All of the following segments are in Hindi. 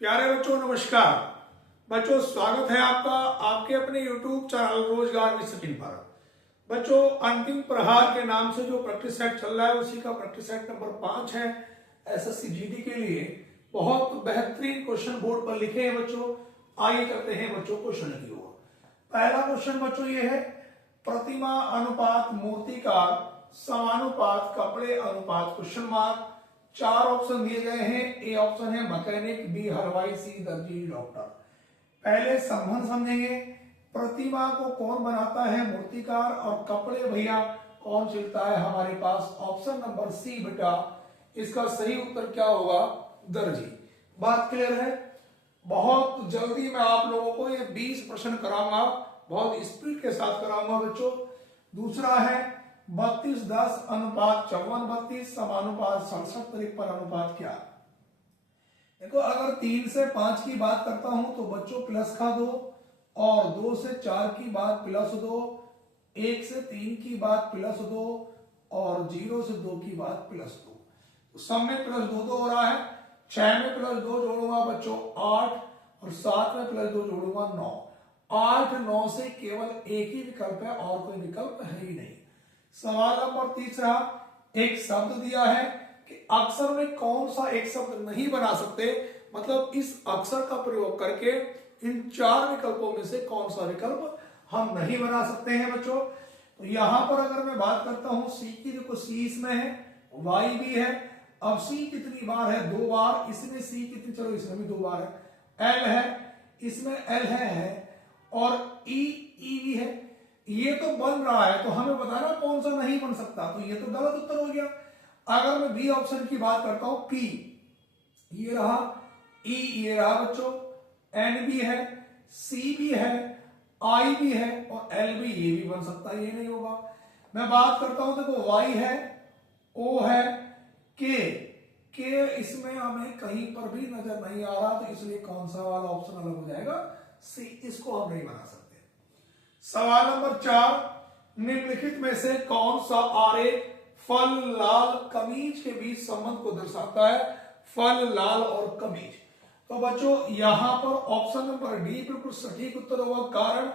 प्यारे बच्चों नमस्कार। बच्चों स्वागत है आपका आपके अपने YouTube चैनल रोजगार विद सचिन पर। बच्चों अंतिम प्रहार के नाम से जो प्रैक्टिस सेट चल रहा है उसी का प्रैक्टिस सेट नंबर 5 है। एसएससी जीडी के लिए बहुत बेहतरीन क्वेश्चन बोर्ड पर लिखे हैं बच्चों। आइए करते हैं बच्चों क्वेश्चन की ओर। पहला क्वेश्चन बच्चों ये है, प्रतिमा अनुपात मूर्तिकार समानुपात कपड़े अनुपात क्वेश्चन मार्क। 4 ऑप्शन दिए गए हैं। ए ऑप्शन है मैकेनिक, बी हलवाई, सी दर्जी डॉक्टर। पहले संबंध समझेंगे। प्रतिमा को कौन बनाता है? मूर्तिकार। और कपड़े भैया कौन सिलता है? हमारे पास ऑप्शन नंबर सी बेटा। इसका सही उत्तर क्या होगा? दर्जी। बात क्लियर है? बहुत जल्दी मैं आप लोगों को ये 20 प्रश्न कराऊंगा, बहुत स्पीड के साथ कराऊंगा बच्चों। दूसरा है 32:10 अनुपात 54:32 समानुपात 67:53 अनुपात क्या? देखो अगर 3 से 5 की बात करता हूं तो बच्चों प्लस का 2, और 2 से 4 की बात प्लस 2, 1 से 3 की बात प्लस 2, और 0 से 2 की बात प्लस 2। तो सब में प्लस 2 हो रहा है। 6 में प्लस 2 जोड़ूंगा बच्चों 8, और 7 में प्लस 2 जोड़ूंगा 9। 8 9 से केवल एक ही विकल्प है और कोई विकल्प है ही नहीं। सवाल नंबर तीसरा, एक शब्द दिया है कि अक्षर में कौन सा एक शब्द नहीं बना सकते, मतलब इस अक्षर का प्रयोग करके इन 4 विकल्पों में से कौन सा विकल्प हम नहीं बना सकते हैं बच्चों। तो यहां पर अगर मैं बात करता हूं सी की, देखो सी इसमें है, वाई भी है। अब सी कितनी बार है? 2 बार। इसमें सी कितनी, चलो इसमें भी 2 बार है। एल है, इसमें एल है, और ई भी है। ये तो बन रहा है, तो हमें बताना कौन सा नहीं बन सकता। तो ये तो गलत उत्तर हो गया। अगर मैं बी ऑप्शन की बात करता हूं, पी ये रहा, ई ये रहा बच्चों, एन भी है, सी भी है, आई भी है, और एल भी, ये भी बन सकता है, ये नहीं होगा। मैं बात करता हूं, देखो वाई है, ओ है, के इसमें हमें कहीं पर भी नजर नहीं आ रहा, तो इसलिए कौन सा वाला ऑप्शन अलग हो जाएगा? सी। इसको हम नहीं बना सकते। सवाल नंबर 4, निम्नलिखित में से कौन सा आरेख फल लाल कमीज के बीच संबंध को दर्शाता है? फल लाल और कमीज। तो बच्चों यहां पर ऑप्शन नंबर डी बिल्कुल सटीक उत्तर होगा। कारण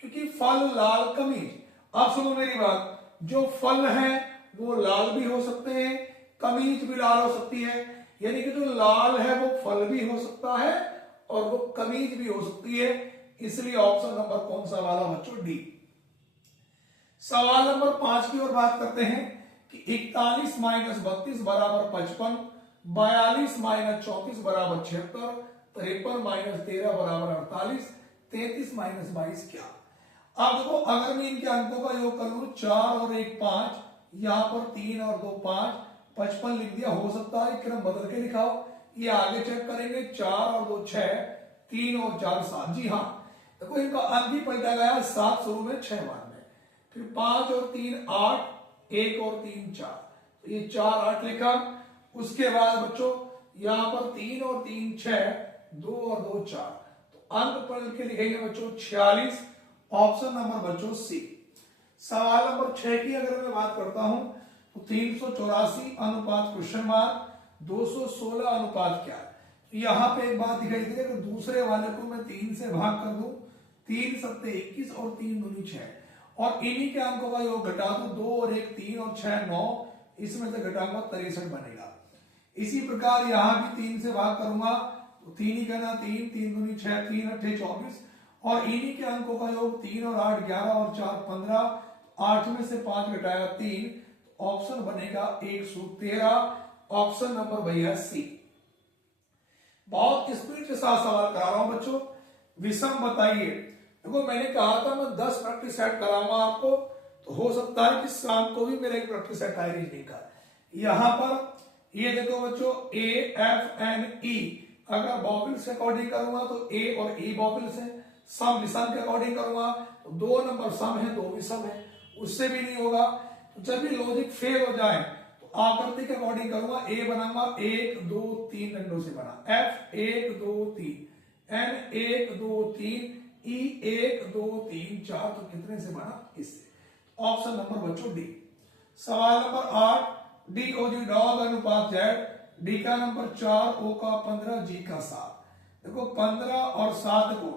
क्योंकि फल लाल कमीज। अब सुनो मेरी बात, जो फल है वो लाल भी हो सकते हैं, कमीज भी लाल हो सकती है। यानी कि जो लाल है वो फल भी हो सकता है और वो कमीज भी हो सकती है। इसलिए ऑप्शन नंबर कौन सा वाला बच्चों? डी। सवाल नंबर 5 की ओर बात करते हैं कि 41 - 32 बराबर 55, 42 - 34 बराबर 76, 53 - 13 बराबर 48, 33 - 22 क्या? अब देखो अगर मैं इनके अंकों का योग कर लूं, 4 और 1 5, यहां पर 3 और 2 5, 55 लिख दिया। हो सकता है क्रम बदल के लिखाओ, ये आगे चेक करेंगे। 4 और 2 6, 3 और 4 7। जी हाँ, देखो इनका अंक भी पलटा गया, 7 शुरू में 6 बाद में, फिर 5 और 3 8, 1 और 3 4, तो ये 4 8 लिखा। उसके बाद बच्चों यहां पर 3 और 3 6, 2 और 2 4, तो अंक पलट के लिखेंगे बच्चों 46। ऑप्शन नंबर बच्चों सी। सवाल नंबर 6 की अगर मैं बात करता हूं तो 384 अनुपात क्वेश्चन मार्क 216 अनुपात क्या है? तो यहां पे एक बात दिखाई दे रही है कि दूसरे वाले को मैं 3 से भाग कर दूं, 3 सत्ते 21 और 3 दूनी 6, और इन्हीं के अंकों का योग घटा दूं, 2 और 1 3 और 6 9, इसमें से घटाऊंगा 63 बनेगा। इसी प्रकार यहां भी 3 से भाग करूंगा तो 3 ही कहना 3 3 दूनी 6, 3 8 24, और इन्हीं के अंकों का योग 3 और 8 11 और 4 15, 8 में से 5 घटाया 3, तो ऑप्शन बनेगा 113। ऑप्शन नंबर भैया सी। बहुत स्पीड के साथ सवाल करा रहा हूं बच्चों। विषम बताइए। देखो मैंने कहा था मैं 10 प्रैक्टिस सेट कराऊंगा आपको, तो हो सकता है कि शाम को भी मेरा एक प्रैक्टिस सेट आए रीजनिंग का। यहां पर ये देखो बच्चों ए एफ एन ई, अगर बॉबिल्स के अकॉर्डिंग करूंगा तो ए और ई बॉबिल्स है। सम विषम के अकॉर्डिंग करूंगा तो 2 नंबर सम है, 2 विषम है, उससे भी नहीं होगा। तो जब भी लॉजिक फेल हो जाए तो आकृति के अकॉर्डिंग करूंगा। ए बनाऊंगा 1 2 3 डंडों से बना, एफ 1 2 3, एन 1 2 3, ई 1 2 3 4, तो कितने से बना? इससे। ऑप्शन नंबर बच्चों डी। सवाल number 8, D O G dog अनुपात जेड, डी का नंबर 4, ओ का 15, जी का 7। देखो 15 और 7 को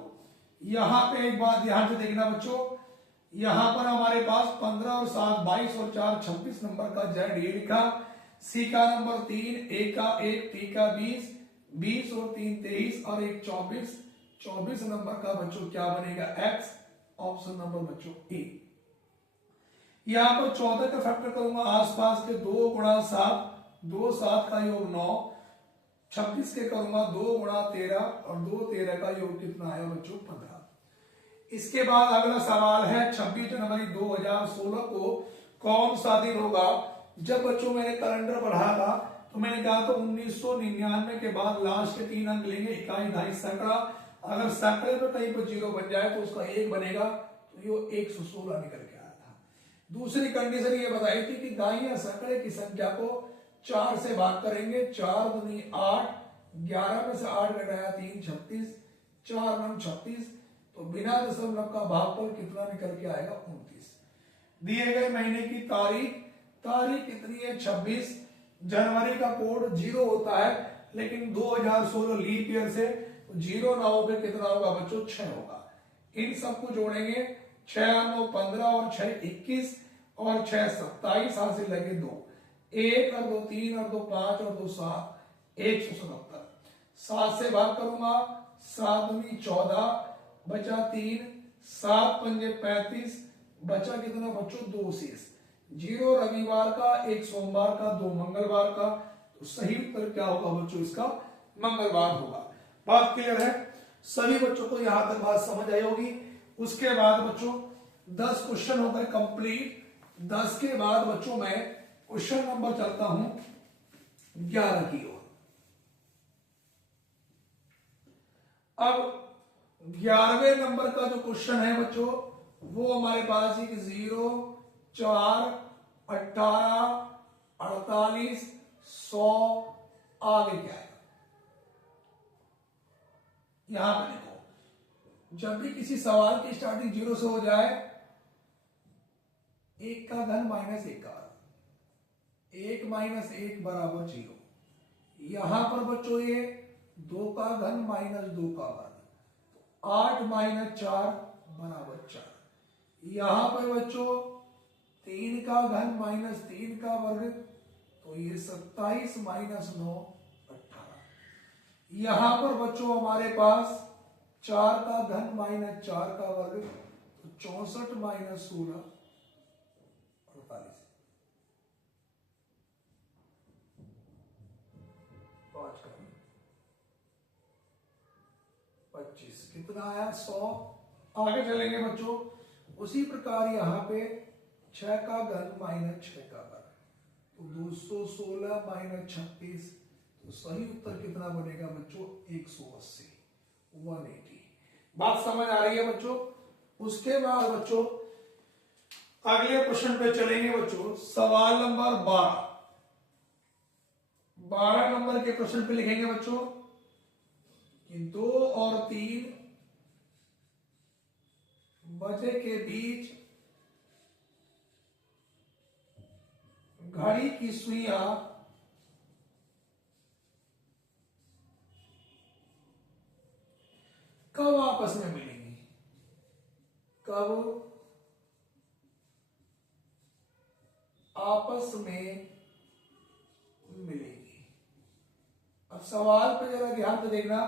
यहां पे एक बात ध्यान से देखना बच्चों, यहां पर हमारे पास 15 और 7 22 और 4 26 नंबर का जेड ये लिखा, सी का नंबर 3, ए का 1, टी का 20, 20 और 3 23 और 1 24, 24 नंबर का बच्चों क्या बनेगा एक्स, ऑप्शन नंबर बच्चों ए। यहां पर 14 का फैक्टर करूंगा आसपास के 2 गुणा 7, 2 7 का योग 9, 26 के करूंगा 2 गुणा 13 और 2 13 का योग कितना आया बच्चों 15। इसके बाद अगला सवाल है 26 जनवरी 2016 को कौन सा दिन होगा। जब बच्चों मैंने कैलेंडर पढ़ा था तो मैंने कहा था 1999 के बाद लास्ट के 3 अंक लेंगे, इकाई दहाई सैकड़ा, अगर सैकड़े पे कहीं पर जीरो बन जाए तो उसका 1 बनेगा, तो ये 116 निकल के आया था। दूसरी कंडीशन ये बताई थी कि दाई या सैकड़े की संख्या को 4 से भाग करेंगे, 4 दूनी 8, 11 में से 8 घटाया 3 36, 4 9 36, तो बिना दशमलव का भागफल कितना निकल के आएगा 29। दिए गए महीने की तारीख कितनी है 26, जनवरी का कोड 0 होता है, लेकिन 2016 लीप ईयर से 0 ना होकर कितना होगा बच्चों 6 होगा। इन सबको जोड़ेंगे, 6 9 15 और 6 21 और 6 27 हासिल लगे 2, 1 और 2 3 और 2 5 और 2 7, 177। 7 से भाग करूंगा, 7 दूनी 14, बचा 3, 7 पंजे 35, बचा कितना बच्चों 2 शेष, 0 रविवार का, 1 सोमवार का, 2 मंगलवार का, तो सही उत्तर क्या होगा बच्चों इसका मंगलवार होगा। बात क्लियर है, सभी बच्चों को यहां तक बात समझ आई होगी। उसके बाद बच्चों 10 क्वेश्चन हो गए कंप्लीट। 10 के बाद बच्चों मैं क्वेश्चन नंबर चलता हूं 11 की ओर। अब 11वें नंबर का जो क्वेश्चन है बच्चों वो हमारे पास एक 0 4 18 48 100 आगे क्या है। यहां पे देखो, जब भी किसी सवाल की स्टार्टिंग 0 से हो जाए, 1 का घन माइनस 1 का घन, 1 माइनस 1 बराबर 0। यहां पर बच्चों ये 2 का घन माइनस 2 का घन, 8 माइनस 4 बराबर 4। यहां पर बच्चों 3 का घन माइनस 3 का वर्ग, तो ये 27 माइनस 9 18। यहां पर बच्चों हमारे पास 4 का घन माइनस 4 का वर्ग, तो 64 माइनस 16 48। 5 का 25 कितना आया 100। आगे चलेंगे बच्चों, उसी प्रकार यहां पे 6 का घन माइनस 6 का घन, तो 216 माइनस 36, तो सही उत्तर कितना बनेगा बच्चों 180 180। बात समझ आ रही है बच्चों। उसके बाद बच्चों अगले प्रश्न पे चलेंगे बच्चों, सवाल नंबर 12 नंबर के प्रश्न पे लिखेंगे बच्चों कि 2 और 3 बजे के बीच घड़ी की सुइयां कब आपस में मिलेंगी, कब आपस में मिलेगी। अब सवाल पे जरा ध्यान से देखना,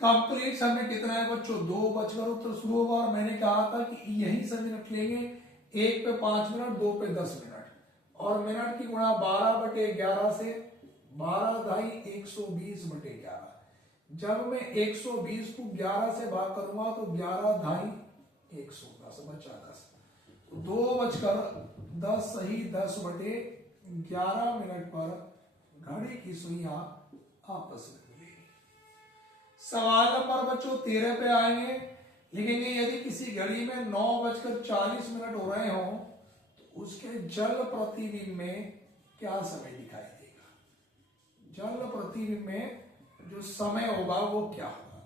कंप्लीट समय कितना है बच्चों 2 बजकर उत्तर शुरू होगा, और मैंने कहा था कि यही समय रख लेंगे, 1 पे 5 मिनट, 2 पे 10 मिनट, और मिनट की गुणा 12/11 से 12 ढाई 120/11। जब मैं 120 को 11 से भाग करूंगा तो 11 ढाई 110 बचा 10, 2 बजकर 10 सही 10/11 मिनट पर घड़ी की सुइयां आपस में मिलेगी। सवाल नंबर बच्चों 13 पे आएंगे, लिखेंगे यदि किसी घड़ी में 9:40 हो रहे हों तो उसके जल प्रतिबिंब में क्या समय दिखाई देगा। जल प्रतिबिंब में जो समय होगा वो क्या होगा।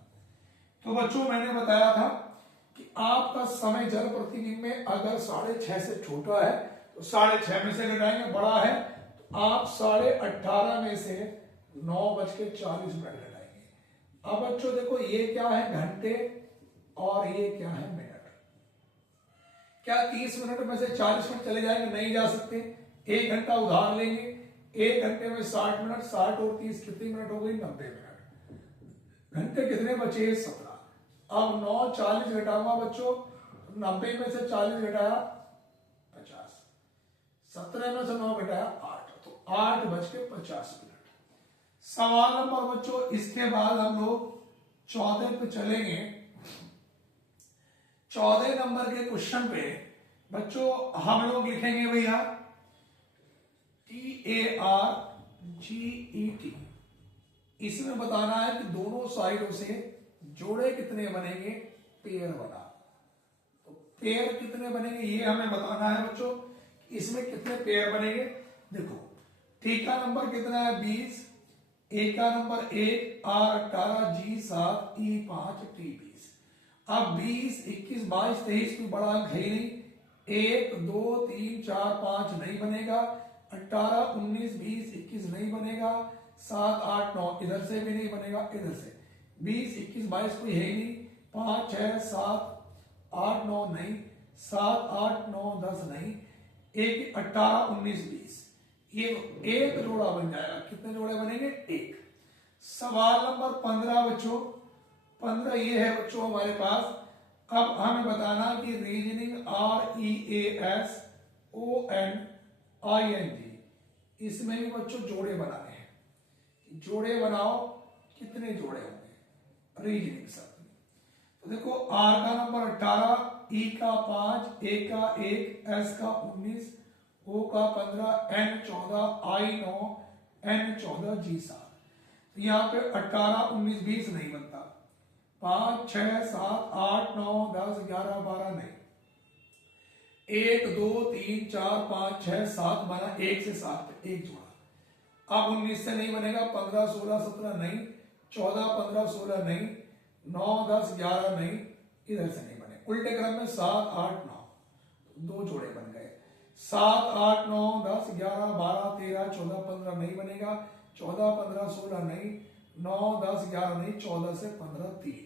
तो बच्चों मैंने बताया था कि आपका समय जल प्रतिबिंब में अगर 6:30 से छोटा है तो 6:30 में से घटाएंगे, बड़ा है तो आप 18:30 में से 9:40 घटाएंगे, अब बच्चों देखो ये क्या है घंटे और ये क्या है मिनट। क्या 30 मिनट में से 40 मिनट चले जाएंगे? नहीं जा सकते। 1 घंटा उधार लेंगे। 1 घंटे में 60 मिनट, 60 और 30 कितनी मिनट हो गई? 90 मिनट। घंटे कितने बचे? 17। अब 9 40 घटाऊंगा बच्चों, 90 में से 40 घटाया 50, 17 में से 9 घटाया 8, तो 8:50 मिनट। सवाल नंबर बच्चों इसके बाद हम लोग 14 पे चलेंगे। 14 नंबर के क्वेश्चन पे बच्चों हम लोग लिखेंगे भैया TARGET। इसमें बताना है कि दोनों साइडों से जोड़े कितने बनेंगे? पेयर बना। तो पेयर कितने बनेंगे ये हमें बताना है बच्चों। इसमें कितने पेयर बनेंगे? देखो टी का नंबर कितना है? 20, ए का number 1, R 18, G 7, E 5, T 20। अब 20, 21, 22, 23 कोई बड़ा अंक है ही नहीं। 1, 2, 3, 4, 5 नहीं बनेगा। 18, 19, 20, 21 नहीं बनेगा। 7, 8, 9 इधर से भी नहीं बनेगा, इधर से 20, 21, 22 कोई है ही नहीं। 5, 6, 7, 8, 9 नहीं। 7, 8, 9, 10 नहीं। 1, 18, 19, 20 ये एक जोड़ा बन जाएगा। कितने जोड़े बनेंगे? 1। सवाल नंबर 15 बच्चों, 15 ये है बच्चों हमारे पास। अब हमें बताना कि रीजनिंग REASONING, इसमें भी बच्चों जोड़े बनाने हैं। जोड़े बनाओ, कितने जोड़े होंगे रीजनिंग शब्द में? तो देखो आर का नंबर 18, ई का 5, ए का 1, एस का 19, ओ का 15, एन 14, आई 9, एन 14, जी 7। तो यहाँ पे 18, 19, 20 नहीं बनता। 5, 6, 7, 8, 9, 10, 11, 12 नहीं। 1, 2, 3, 4, 5, 6, 7 बना। 1 से 7 पे एक जोड़ा। अब 19 से नहीं बनेगा। 15, 16, 17 नहीं। 14, 15, 16 नहीं। 9, 10, 11 नहीं। इधर से नहीं बने। उल्टे क्रम में 7, 8, 9 दो जोड़े बन गए। 7, 8, 9, 10, 11, 12, 13, 14, 15 नहीं बनेगा। 14, 15, 16 नहीं। 9, 10, 11 नहीं। 14 से 15 3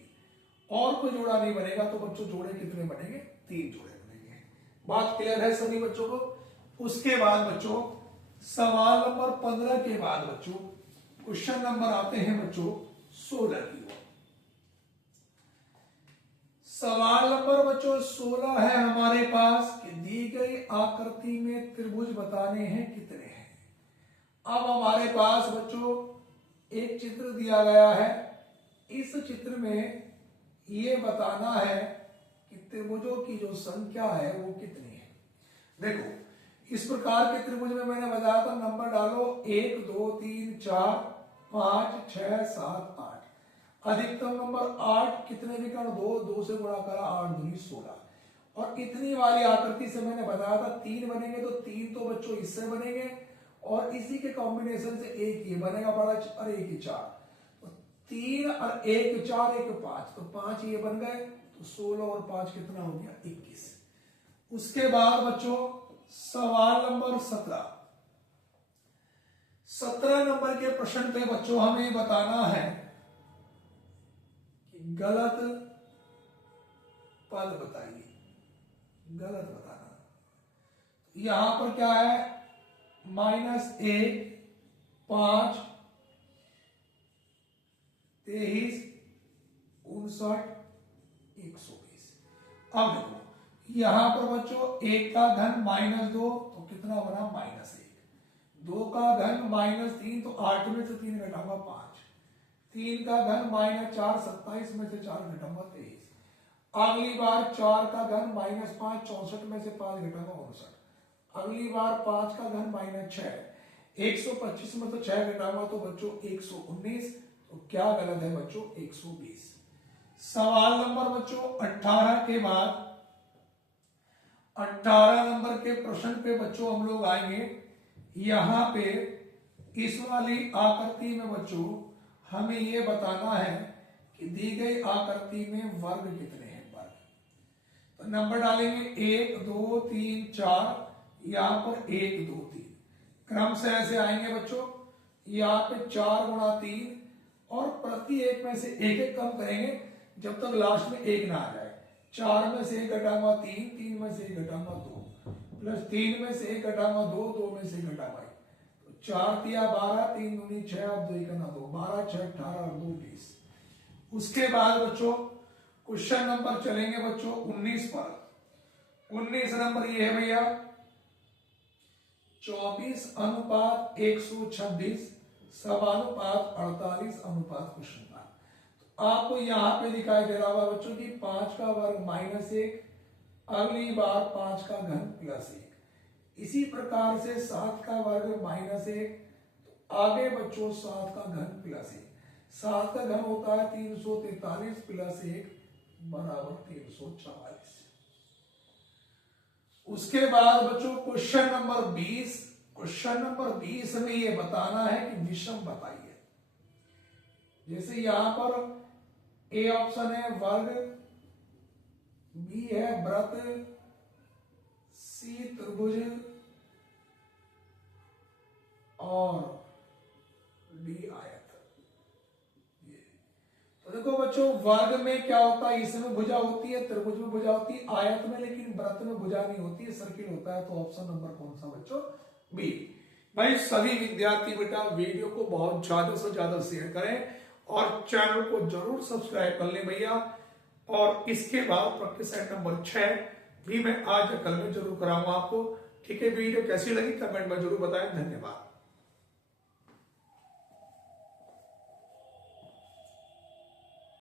और कोई जोड़ा नहीं बनेगा। तो बच्चों जोड़े कितने बनेंगे? 3 जोड़े बनेंगे। बात क्लियर है सभी बच्चों को? उसके बाद बच्चों सवाल नंबर 15 के बाद बच्चों क्वेश्चन नंबर आते हैं बच्चों 16 की ओर। सवाल नंबर बच्चों 16 है हमारे पास कि दी गई आकृति में त्रिभुज बताने हैं कितने हैं। अब हमारे पास बच्चों एक चित्र दिया गया है। इस चित्र में ये बताना है कि त्रिभुजों की जो संख्या है वो कितनी है। देखो इस प्रकार के त्रिभुज में मैंने बताया था नंबर डालो 1, 2, 3, 4, 5, 6, 7, 8। अधिकतम नंबर 8 कितने भी करो 2 से गुणा करा 8 दूनी 16। और इतनी वाली आकृति से मैंने बताया था 3 बनेंगे। तो 3 तो बच्चों इससे बनेंगे और इसी के कॉम्बिनेशन से एक ये बनेगा बड़ा और एक ही 4। तो 3 और 1 4, 1 5, तो 5 ये बन गए। तो 16 और 5 कितना हो गया? 21। उसके बाद बच्चों सवाल नंबर 17। 17 नंबर के प्रश्न पे बच्चों हमें बताना है कि गलत पद बताइए। गलत बताना। यहां पर क्या है? -1, 5, 23, 59, 120। अब देखो यहां पर बच्चों 1 का घन -2 तो कितना बना? -1। 2 का घन -3 तो 8 में से 3 घटाऊंगा 5। 3 का घन -4 27 में से 4 घटाऊंगा 23। अगली बार 4 का घन -5 64 में से 5 घटाऊंगा 59। अगली बार 5 का घन -6 125 में से 6 घटाऊंगा तो बच्चों 119। तो क्या गलत है बच्चों? 120। सवाल नंबर बच्चों 18 के बाद 18 नंबर के प्रश्न पे बच्चों हम लोग आएंगे। यहां पे इस वाली आकृति में बच्चों हमें यह बताना है कि दी गई आकृति में वर्ग कितने हैं। वर्ग तो नंबर डालेंगे 1, 2, 3, 4। यहां पर 1, 2, 3 क्रम से ऐसे आएंगे बच्चों। यहां पे 4 गुणा 3 और प्रति एक में से एक एक कम करेंगे जब तक लास्ट में एक ना आ जाए। 4 में से एक घटाऊंगा 3, 3 में से एक घटाऊंगा 2, प्लस 3 में से एक घटाऊंगा 2, 2 में से एक घटाऊंगा 1। तो 4 तिया 12, 3 दूनी 6, अब 2 1 2, 12 6 18 और 2 20। उसके बाद बच्चों क्वेश्चन नंबर चलेंगे बच्चों 19 पर। 19 नंबर ये है भैया 24:126 समानुपात 48:1 क्वेश्चन का। तो आपको यहां पे दिखाई दे रहा होगा बच्चों की 5 का वर्ग -1, अगली बार 5 का घन +1। इसी प्रकार से 7 का वर्ग -1, तो आगे बच्चों 7 का घन +1। 7 का घन होता है 343 + 1 बराबर 344। उसके बाद बच्चों क्वेश्चन नंबर 20। क्वेश्चन नंबर 20 में ये बताना है कि विषम बताइए। जैसे यहां पर ए ऑप्शन है वर्ग, बी है वृत्त, सी त्रिभुज और डी आयत। तो देखो बच्चों वर्ग में क्या होता है, इसमें भुजा होती है, त्रिभुज में भुजा होती है, आयत में लेकिन वृत्त में भुजा नहीं होती है, सर्किल होता है। तो ऑप्शन नंबर कौन सा बच्चों? बी। भाई सभी विद्यार्थी बेटा वीडियो को बहुत ज्यादा से ज्यादा शेयर करें और चैनल को जरूर सब्सक्राइब कर लें भैया। और इसके बाद प्रैक्टिस सेट नंबर 6 भी मैं आज या कल में जरूर कराऊंगा आपको। ठीक है, वीडियो कैसी लगी कमेंट में जरूर बताएं। धन्यवाद।